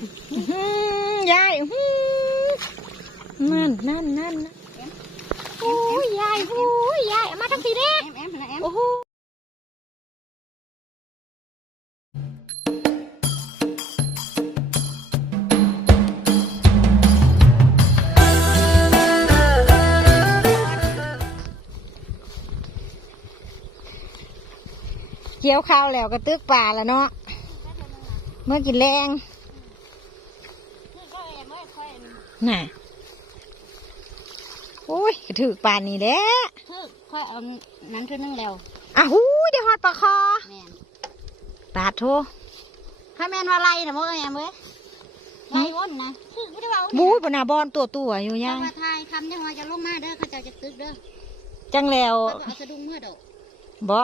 อื้อหือยายอื้อหือนั่นนั่นนั่นนั่นโอ้ยยายโอ้ยยายเอามาทั้งทีเด้แอมแอมนะแอมโอ้โหเกี่ยวข้าวแล้วก็ตึกป่าแล้วเนาะเมื่อกินแรง นี่ก็แอมไว้ค่อย น่ะโอ้ยกระถือป่านนี้แหละคือค่อยเอานั้นเท่านึงแล้วอะหูยได้ฮอดปลาคอแม่นปาดโทถ้าแม่นว่าไรนะบ่แอมเว้ยไรวนนะคือไม่ได้ว่าบู๊ยบนาบอนตัวตัวๆอยู่ยัยังงมาทายคำจังว่าจะลงมาเด้อเขาเจ้าจะตึกเด้อจังแล้วเขาเอาสะดุ้งเมื่อดอกบ่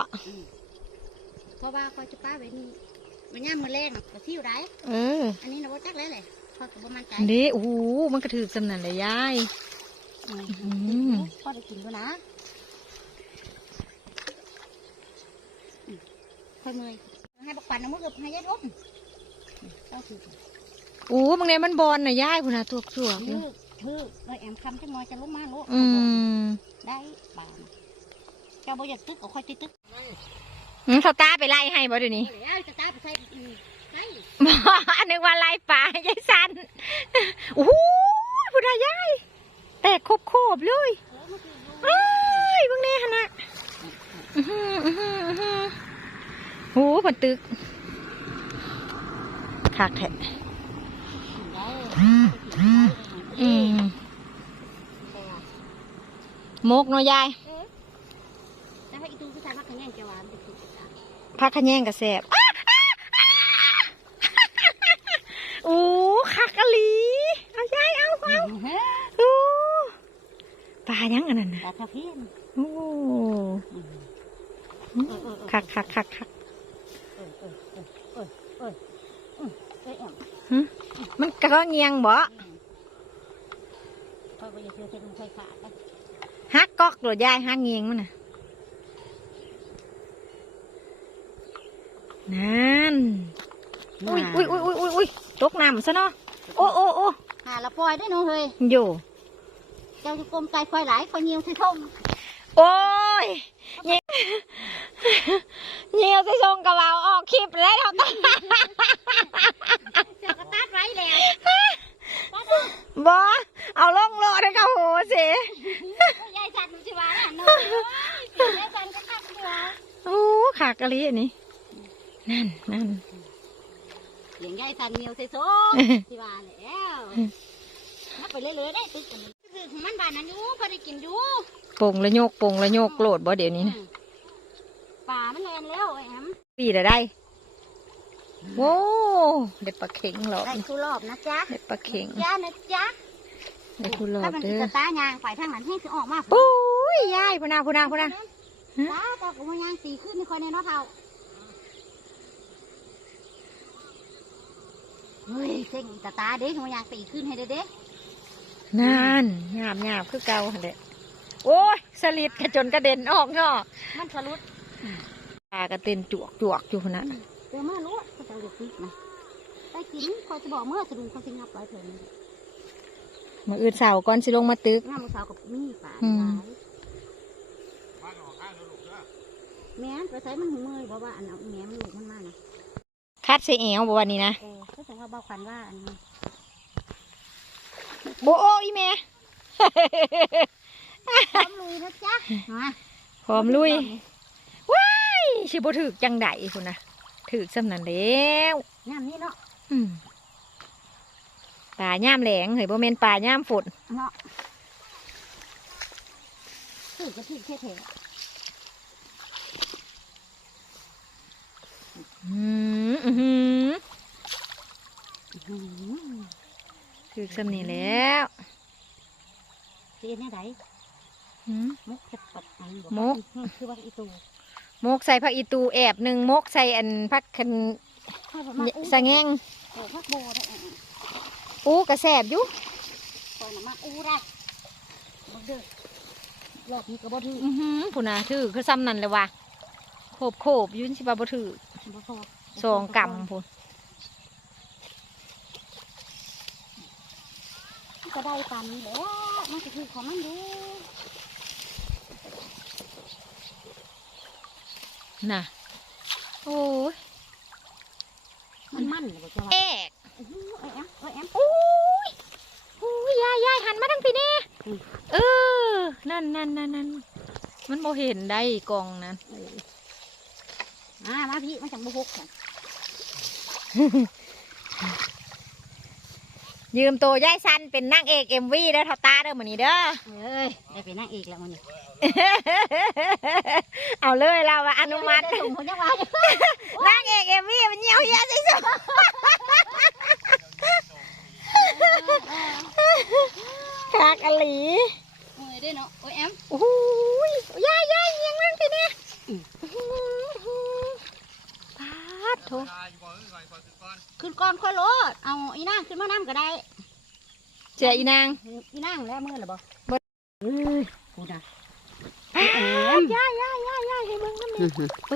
เพราะว่าเขาจะป้าไว้นี่มันย่ามมือแรงก็ซิ่วได้เอออันนี้นะว่าจักเลยเลย เขาก็บ่มั่นใจเด้โอ้โหมันกระถือสำนันเลยยายอืมอืมพอได้กินด้วยนะอืมค่อยเมื่อยให้บักปันเอามือกับให้ยายร่มเจ้าคือโอ้บางในมันบอลน่ะยายพุ่นน่ะตัวตัวถือถือเลยแอมคำจังน้อยจะลงมาโลดอืมได้บานเจ้าบ่อยากตึกเอาค่อยติตึกอืมเขาตาไปไล่ให้บ่เดี๋ยวนี้เอ้ยจะตาไปใส่ อืมใส่บ่นึกว่าไล่ป่ายายสันโอ้โหพุ่นน่ะยายแตกครบๆเลยเออมันคืออยู่เอ้ยบางในหั่นน่ะอื้อหืออื้อหืออื้อหือโอ้เพิ่นตึกคักแท้ได้อืมมกเนาะยายแต่ถ้าอีตูผู้ชายมักขยันจะหวานไปสุดจ้ะพักขะแยงกระแสบโอ้คักอะหลี เอายายเอาเอาโอ้ปลา ยังอันนั้นนะแต่ถ้าเพี้ยนโอ้คักคักคักคักเออเออเออเออเออเออแอมมันก็เงียงบ่ค่อยบ่อยากเชื่อเส้นมันค่อยขาดฮักกอกโดดยายฮักเงียงมันน่ะนั่นอุ้ยอุ้ยอุ้ยอุ้ยอุ้ยอุ้ยตกน้ำซะเนาะโอ้โอ้โอ้หาละปล่อยได้หนูเฮ้ยอยู่ เจ้าจะกลมไก่ค่อยหลายค่อยเงียวสิทงโอ้ยเงี่ยเงี่ยวสิทรงกระเบาออกคลิปเลยเราต้องเจ้ากระตัดไว้แล้วบอเอาลงโลดให้เขาโหสิยายจันทร์มันสิว่าน่ะหนูยายจันทร์ก็ตัดหัวโอ้ขากะลิอันนี้นั่นนั่นเลี้ยงยายจันทร์เงียวสิทงสิว่าแล้วมาไปเรื่อยๆได้ตึก อันนี้คือของมันบานนั้นอยู่พอได้กินอยู่ปงละโยกปงละโยกโกรธบ่เดี๋ยวนี้นะป่ามันแรงแล้วไอ้แอมปีละได้โว้เด็ดปลาเข็งหรอกได้ทุรอบนะจ๊ะเด็ดปลาเข็งจ้านะจ๊ะเด็ดคุณหลอถ้าดมันเด้สิอจะตายางไปทางนั้นให้สิออกมาปุ้ยยายพูนาพูนาพูนาตาตากูมันยางตีขึ้นนี่คอยในเนาะเท่าเฮ้ยเซ็งอีตาตาเด้กูมันยางตีขึ้นให้เด้เด้ นั่นหยาบหยาบคือเก่าหั่นแหละโอ้ยสลิดกระจนกระเด็นออกเนาะมันสลุดปลากระเต็นจวกจวกอยู่พุ่นนะเดี๋ยวมารู้เขาจะเรียกฟิกนะไปกินคอยจะบอกเมื่อสะดุ้งเขาสิงับไว้เถอะมาอื่นเสาก่อนสิลงมาตึกงามมือสาวกับมีป่าอืมแม่ไปใส่มันหูมือเพราะว่าอันเอาแม่มันลูกมันมานะคัดใส่แอวบ่วันนี้นะเออก็แสดงว่าเบาควันว่าอันนี้ โบโอ้ยแม่พร้อมลุยนะจ๊ะมาพร้อมลุยว้ายสิบ่ถึกจังไดพุ่นนะถึกสำนันแล้วงามนี่เนาะอืมป่าย่ามแหลงเฮ้ยบ่แม่นป่าย่ามฝนเนาะถือกระถิ่นเท่ๆอืมอื้อ หืออืมถึกสำนี้แล้วเสียเนี่ยไดหืมมุกจะปัดอันบ่มุก คือว่าอีตูมกใส่ผักอีตูแอบหนึ่งมกใส่อันผักคันให้ผมมาอู้สะแงงเออพักโบได้เอออู้กระแสบอยู่คอยน่ะมาอู้ได้บ่เด้อรอบนี้ก็บ่ถืออือหือพุ่นน่ะถือคือซ้ำนั่นเลยว่ะโขบโขบอยุ่นสิบ่าบ่ถือบ่โทษสองกำพุ่ ก็ได้ปานนี้แหล้วมันก็คือของมันอยู่น่ะ โอ้ยมันมันเลยบอกจะว่าแอกอื้อหือเอ้ยแอมเอ้ยแอมโอ้ยโอ้ยยายยายหันมาทางพี่แน่อืมเออ นั่นนั่นนั่นนั่นมันโมเห็นได้กล่องนั้นเออมามาพี่มันจังบุกกัน ยืมตัวยายซันเป็นนางเอกเอ็มวีเด้อทอตาเด้อมื้อนี้เด้อเอ้ยได้เป็นนางเอกแล้วมันนี่เอาเลยเราว่าอนุมัติได้ส่งผลยังวะนางเอกเอ็มวีมันเหี่ยวเหี้ยที่สุดคักอหลีเอ้ยได้เนาะโอ้ยแอมโอ้โหยยายยายเอียังนั่งพี่เนี่ยปาดโถขึ้น ก่อนค่อยโลดเอาอีนางขึ้นมาน้ำก็ได้เจออีนางอีนางแล้วมือหรือบ่บ่เอ้ยกูนะยายยายยายยายให้เบิ่งน้ำเนี่ยเอ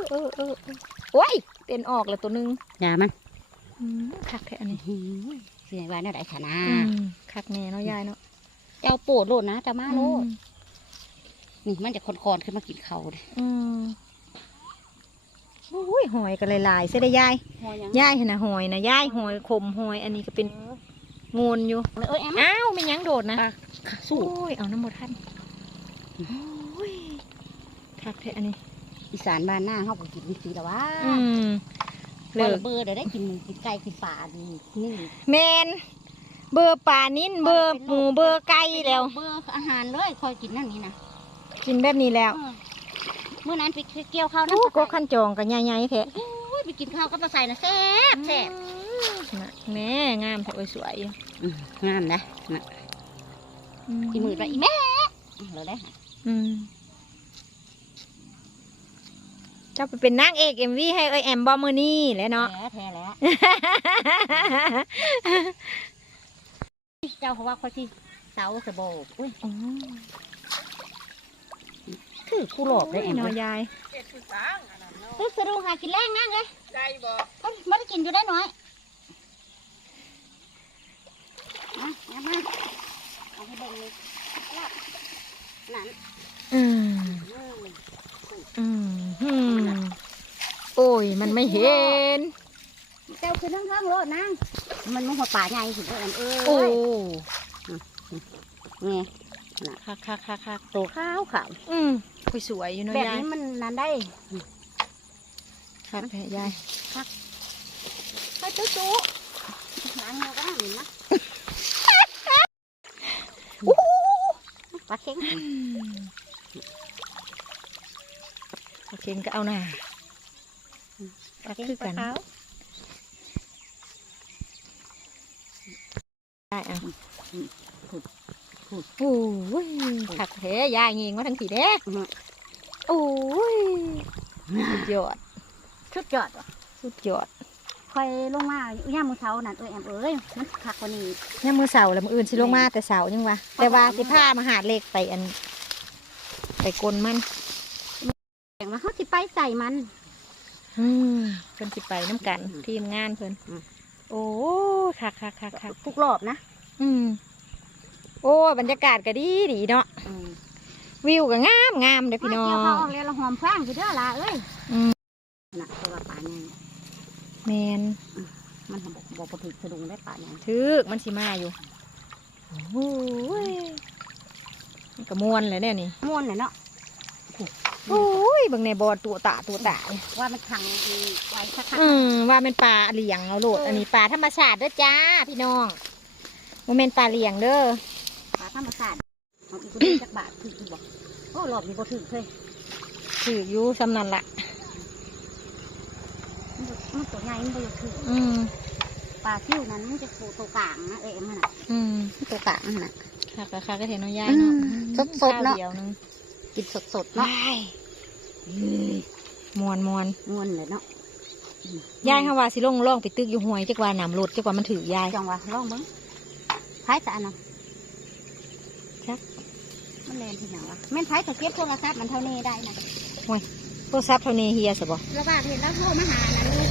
อเออเออเออโอ้ยเต้นออกแล้วตัวหนึงอย่ามันอืมคักแท้อันนี้เสียว่าแน่าได้ขนาอืมคักแน่เนาะยายเนาะเจ้าโปรดโลดนะเจะมาโลดอืมนี่มันจะคอนๆขึ้นมากินเขาเลย อืมโอ้ยหอยกันหลายๆเสียได้ยายหอยยังยายเห็นนะหอยนะยายหอยขมหอยอันนี้ก็เป็นงูนอยู่เอ้ยแอมอ้าวไม่ยั้งโดดนะสู้โอ้ยเอาน้ำหมดท่านโอ้ยคักแท้อันนี้ อีสานบ้านหน้าเขาก็กินสีแล้ววะอืมเลิเลิกกเบอร์เดี๋ยวได้กินหมูกินไก่กินปลาดีนี่แมนเบอร์ป่านิ้นเบอร์หมูเบอร์ไก่แล้วเบอร์อาหารเลยคอยกินนั่นนี่นะกินแบบนี้แล้ว เออเมื่อนั้นไปเกี่ยวข้าวโอ้น้ำปก็ลาขั้นจองกันใหญ่ๆแท้โอ้ยไปกินข้าวก็ปลาใส่นะแซ่บแซ่บน่ะแม่งามแท้โอ้ยสวยงามนะอีมือละอีแม่เราได้อืมเจ้าไปเป็นนางเอกเอ็มวีให้เอ้ยแอมบอมือนี่แหล้วเนาะ แท้แท้แล้วเจ้าเขาว่าคอยที่เสาสะโบกอุ้ยคื อคู่หลอกได้แอมน้เลอยยยายเฮ้ยสะดุ้งหากินแรงนั่งเลยได้บ่เอ้ยไม่ได้กินอยู่ได้หน่อยมาเอามาเอาให้เบิ่งเลยนั่นอืมอืมอืมอืมโอ้ยมันไม่เห็นเจ้าคือทั้งทั้งรถนางมันมันหัวป่าใหญ่ถึงเอ็มเอ้โอ้ยไงคักคักคักคักตัวข้าวขาวอืม คุยสวยอยู่เนาะแบบยายนี้มันนั่นได้คักแท้ยายไปจุ๊จุ๊ล้างมือก็ได้นะปลาเค็งอืมโอเคก็เอาหน่าปลาเค็งคือปกัลานขาวได้อะ โอ้ยคักแท้ยายยิงมาทั้งผีเด้โอ้ยสุดยอดชุดยอดว่ะสุดยอดคอยลงมาย่ามมือเช้านั่นเอ้ยแอมเอ้ยมันคักกว่านี้เนี่ยมือเสาร์แล้วมืออื่นสิลงมาแต่เสาร์ยังวะแต่ว่าสิพามาหาเลขไปอันไปกลมันแข่งมาเขาสิไปใส่มันอืมเพิ่นสิไปน้ำกันอืมทีมงานเพิ่นอืมโอ้คักคักคักคักทุกรอบนะ อืม โอ้บรรยากาศก็ดีดีเนาะอืมวิวก็งามงามเด้อพี่น้อมาเกี่ยวงเขาออกเลยเราหอมฟางคือเด้อล่ะเอ้ยอืมน่ะตัวป่าใหญ่แมนมันบอกบอกบ่ถึกสะดุงได้ป่าใหญ่ทึกมันสิมาอยู่โอ้ยมันก็มวนเลยเนี่ยนี่ม่วนเลยเนาะโอ้ยเบิ่งในบอดตัวตาตัวตาเนี่ยว่ามันขังอีไว้สักพักอืมว่าเป็นปลาเหลียงเอาโลดอันนี้ปลาธรรมชาติเด้อจ้าพี่น้องโมเมนปลาเหลียงเด้อป่า ธรรมชาติเอาอีกคนหนึ่งจักบาทถึกอีกบอกโอ้รอบนี้บ่ถึกเลยถืออยู่สำนันละมันบ่มันตัวใหญ่มันบ่อยากถึกอืมปลาซิ่วนั้นมันจะโตตัวกลางนะเอ้ยมันน่ะอืมตัวกลางมันน่ะ ค่ะค่ะค่ะก็เห็นน้องยายเนาะอืมสดๆเนาะ ข้วเดียวหนึงกินสดๆเนาะมวนมวนม่วนเลยเนาะยายเขาว่าสิลงล่องไปตึกอยู่ห้วยจักว่าน้ำรถจักว่ามันถือยายจังหวะลองเบิ่งพายตาเนาะครับ มันแม่นที่หยังวะแม่นพายแต่เก็บโทรศัพท์มันเท่านี้ได้นะโทรศัพท์เท่านี้เฮียสบ่แล้วว่าเห็นแล้วโทรมาหานั่นนี่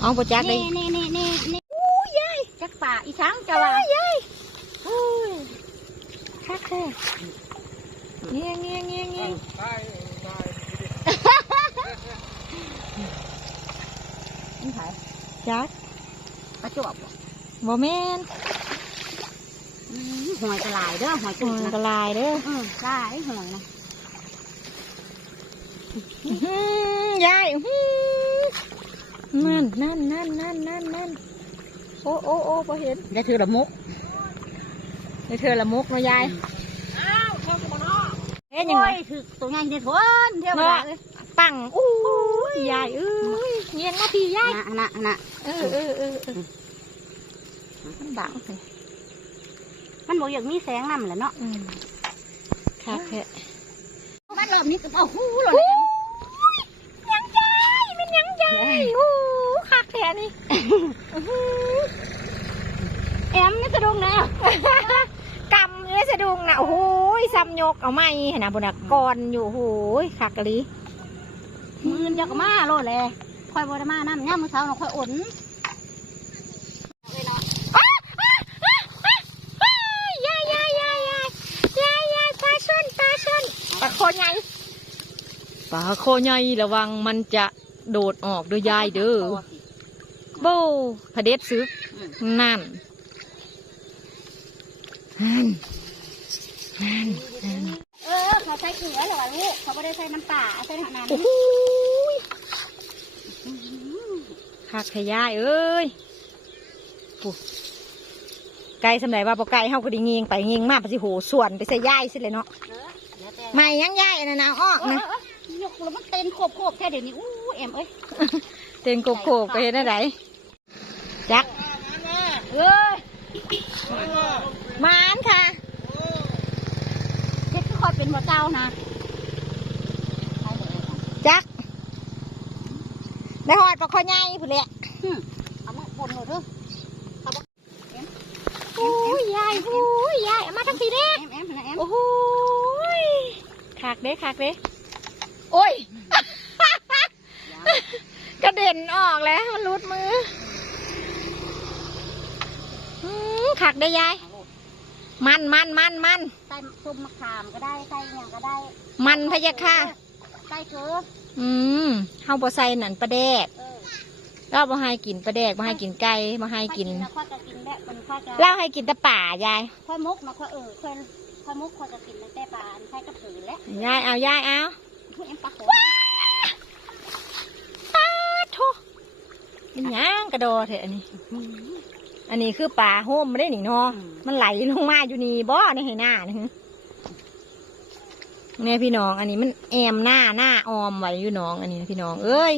เอาประจักษ์เลยนี่นี่นี่นี่นี่อู้ยายจักป่าอีช้างจะว่าคักแท้เงี้ยเงี้ยเงี้ยเงี้ยนี่ไผจักประจวบบ่บ่แม่นอืม หอยกระลายเด้อหอยมัจุกนนะก็ลายเด้ออืมลายหอยนะอื้อหือยายอื้อหือนั่นนั่นนั่นนั่นนั่นนั่นโอ้โอ้โอ้พอเห็นได้ถือละมุกในเธอละมุกเนาะยายอ้าวเท่ากับน้อเอ๊ะยังไงถือตัวใหญ่ในทนเที่ยวเนาะมาเลยปังอู้ยยายเอ้ยเงียนมาพี่ยายนะนะนะเออเออเออเออมันบังสิ มันบอกอย่างมีแสงนำแหละเนาะอืมค่ะแค่มันรอบนี้ก็เอาหูเลยยังยายมันยังยายอู้คักแค่นี่อื้อหือแอมนี่สะดุ้งนะกำเลยสะดุงนะโอ้โหซ้ำยกเอาไม่เห็นนะบนน่ะกอนอยู่โอ้โหคักกะลีมือเจ้าก็มาโลดเลยคอยบไดมาน้ำย่ามมือเช้าเราค่อยอุ่น ยายยายยายยายยายยายปลาช่อนปลาช่อนปลาโค ใหญ่ปลาโคใหญ่ระวังมันจะโดดออกด้วยยายเด้อโบพระเด็ดซึกนั่นนั่นนั่นนั่นเออเขาใส่เกลือเหรอวะลูกเขาไม่ได้ใส่น้ำปลาใส่น้ำน้ำโอ้โหคักขยายเอ้ยปุ๊ไก่สำไหนว่าปอไก่เฮาก็ไดีงิงไปงิงมาไปสิโหส่วนไปใส่ย่ายสิเลยเนาะแล้วแต่ ไม่ยังย่ายอันนะนะอ้อกนะยกแล้วมันเต้นโคบโคบแค่เดี๋ยวนี้อู้เอ็มเอ้ยเต็นโกโก้ก็เห็นอะไรจักเอ้ยมานค่ะเฮ็ดคือคอยเป็นบ่เจ้านะจักได้หอดปลาคอใหญ่ผู้นแหละเอามาปนหมดเด้อโอ้ยยายโอ้ยยายมาทั้งทีเด้โอ้โห คักเด้คักเด้โอ้ย กระเด็นออกแล้ว มันรุดมืออืมคักได้ยาย มันมันมันมันใส่ส้มมะขามก็ได้ใส่หยังก็ได้ มันพะยะค่ะใส่เกลืออืมเฮาบ่ใส่นั่นปลาแดกเออเราบ่ให้กินปลาแดกบ่ให้กินไก่บ่ให้กินแล้วค่อยจะกินแบบมันค่อยจะเราให้กินแต่ป่ายายค่อยมุกนะค่อยเออค่อย ค่อยมุกค่อยจะกินตั้งแต่ปลาอันใส่กระผือแล้วยายเอายายเอาเอ็มปลาโขปาโทเป็นหยังกระโดดเถอะอันนี้ อันนี้คือปลาโฮมไม่ได้หนิเนาะมันไหลลงมาอยู่นี่บ่ในให้หน้านี่ฮึเนี่ยพี่น้อง อันนี้มันแอมหน้าหน้าออมไว้อยู่น้อง อันนี้นะพี่น้อง เอ้ย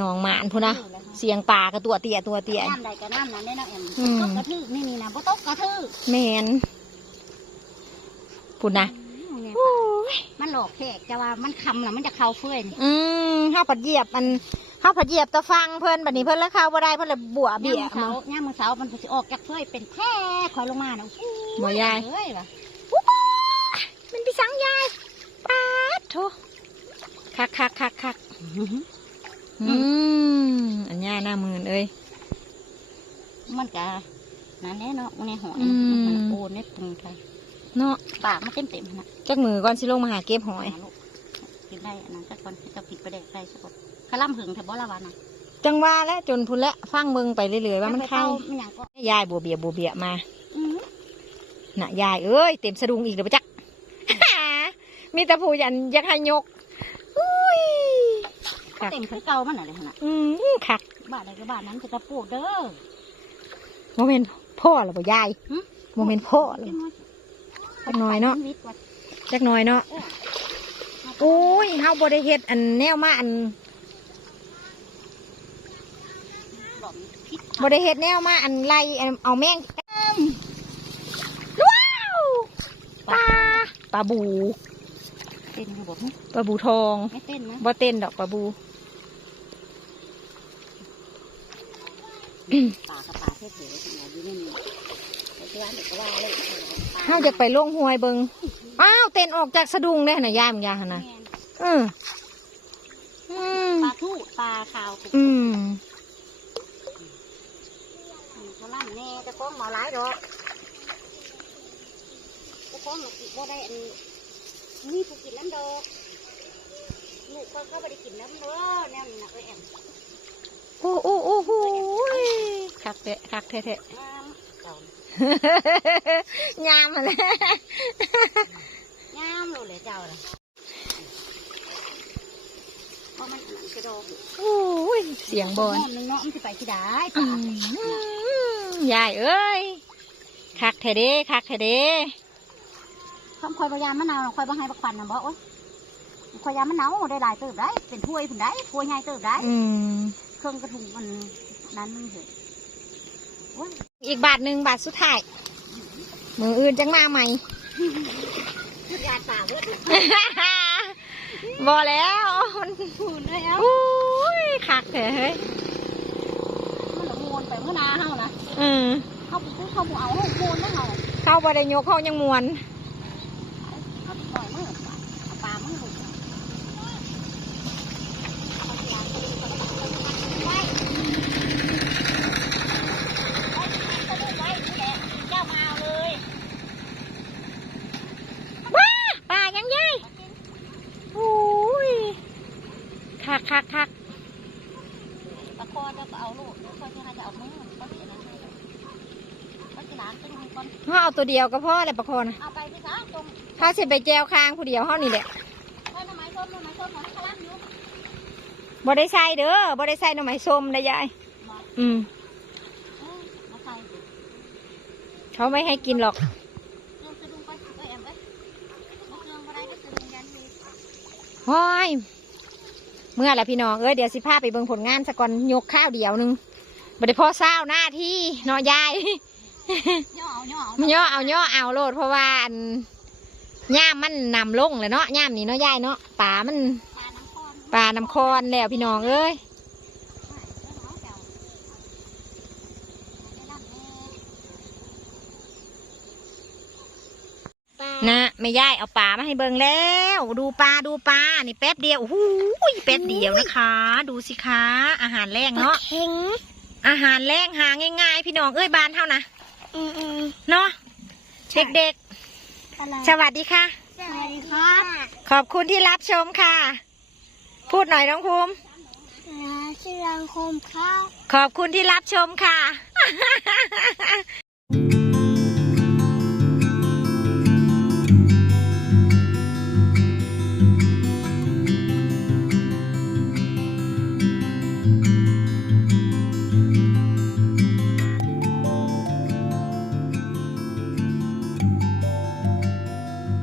น้องหมานพูนนะเสียงปลากระตัวเตี้ยตัวเตี้ยน้ำใดก็น้ำนั้นได้นะเอ็มอืมตกกระทืบนี่นี่นะบ่ตกกระทืบแมน พูนนะเนี่ยโอ้ยมันหลอกแขกจะว่ามันคำแล้วมันจะเข้าเฟื่อยนี่อืมข้าวผัดเหยียบมันข้าวผัดเหยียบตะฟังเพิ่นบัดนี้เพิ่นแล้วข้าวบ่ได้เพิ่นเลยบัวเบี้ยย่ามมือเสาย่ามมือเสามันสิออกจากเฟื่อยเป็นแท้คอยลงมาเนาะบ่ยายเอ้ยว่ะมันพี่สังยายปาดโถคักคักคักคักอืมอันย่าหน้ามือนเอ้ยมันกะนั่นแหละเนาะในหอยอืมมันโอนเนี่ยปรุงไป เนาะปากมันเต็มเต็มๆนะจักมือก่อนสิลงมาหาเก็บหอยหาลูกกินได้อันนั้นสักคนจะผิดประเด็กได้สักคนขล่ำหึงแถวบ่ละวันน่ะจังว่าแล้วจนพุ่นแล้วฟังเบิ่งไปเรื่อยๆว่ามันเข้ามันหยังก็ยายบัวเบียบัวเบียมาอืมน่ะยายเอ้ยเต็มสะดุงอีกเดี๋ยวปะจักมีแต่ผู้ยันอยักให้ยกอุ้ยคักเต็มคือเก่ามันอะไรขนาดอืมคักบ้านใดก็บ้านนั้นจะกระปลูกเด้อโมเมนพ่อหรือเปล่ายายหึโมเมนพ่อหรือ จังจักหน่อยเนาะวิทย์ว่จักหน่อยเนาะเออโอ้ยเฮาบ่ได้เฮ็ดอันแนวมาอันบอกพิษบ่ได้เฮ็ดแนวมาอันไล่อันเอาแมงว้าวปลาปลาบูเต้นอยู่บอกปลาบูทองไม่เต้นนะบ่เต้นดอกปลาบูป่ากับป่าเท่ๆอยู่ในนี้แต่ที่ร้านเด็กก็ว่าเลย เฮาจะไปลงห้วยเบิงอ้าวเต้นออกจากสะดุงได้หั่นน่ะยายมึงยาหั่นน่ะเอออืมปลาทู่ปลาขาวอืมเขาล่ำแน่จะก้องหมอร้ายดอกพ่อมากินบ่ได้อันนี่ผู้กินน้ำดอกลูกเขาเขาบ่ได้กินน้ำเด้อแนวนี้นะเอ้ยแอมโอ้โอ้โอ้โหยคักเทะคักเทะเทะน้ำ เจ้างามมาเลยงามโลดเลยเจ้าเลยเพราะมันอันนั้นกระดอกโอ้ยเสียงบอลแม่นึงเนาะมันสิไปที่ได้อืป่ะมยายเอ้ยคักเทเด้คักเทเด้คำคอยพยายามมะนาวคอยบ่ให้บักปันนะบ่โอ้ยคอยยามมะนาวได้หลายเติบได้ เป็นถ้วยผุนได้ถ้วยใหญ่เติบได้อืมเครื่องกระถุงมันนั้นมันเถอะโอ้ยอีกบาทหนึ่งบาทสุดท้าย มืออื่นจังมาใหม่ยาตาเวิร์ดบอแล้วมันพูนเลยเอ้าอุ้ยคักเถอะเฮ้ยมันละมวนไปเมื่อนาเฮานะอืมเขาไปซื้อเขาบ่เอาเฮามวนได้เฮาเข้าบไดยกเข้ายังมวน เขาไปปล่อยมือเอาปลามือลูกเอาไปล้างมือไว้ไว้ไว้ไว้นี่แหละเจ้ามาเอาเลย ว้าป่ายังยายอุ้ย คักคักคักตะคอจะเอาลูกคอจะให้จะเอามือเขาสินั้นให้เขาสิล้างตึ้งให้ก่อนเขาเอาตัวเดียวก็พ่อเลยประคอนะเอาไปสาวตรงถ้าเสิไปแจวคางผู้เดียวเขานี่แหละไว้ทำไมส้มทำไมส้มมันขลังอยู่บ่ได้ใส่เด้อบ่ได้ใส่หน่อไม้ส้มนะยายอืมเขาไม่ให้กินหรอกเครื่องสะดุ้งไปเอ้ยแอมเอ้ยมาเครื่องอะไรก็สะดุ้งยันทีห้อย เมื่อแล้วพี่น้องเอ้ยเดี๋ยวสิพาไปเบิ่งผลงานสะก่อนยกข้าวเดียวนึงบ่ได้พอเศร้าหน้าที่เนาะยายย่อเอาย่อเอามันย่อเอาย่อเอาโลดเพราะว่าอันย่ามมันนำลงเลยเนาะย่ามนี่เนาะยายเนาะป่ามันป่าน้ำคอนป่านำคอนแล้วพี่น้องเอ้ย เอาเจ้าได้รับแน่นะไม่ย่ายเอาป่ามาให้เบิ่งแล้ว ดูปลาดูปลานี่แป๊บเดียวโอ้โหแป๊บเดียวนะคะ ดูสิคะอาหารแรงเนาะเข่งอาหารแรงหาง่ายๆ พี่น้องเอ้ยบานเท่านะอืมอืมเนาะเด็กอะไรๆสวัสดีค่ะ สวัสดีครับ ขอบคุณที่รับชมค่ะ พูดหน่อยน้องภูมิชื่อรังคมครับขอบคุณที่รับชมค่ะ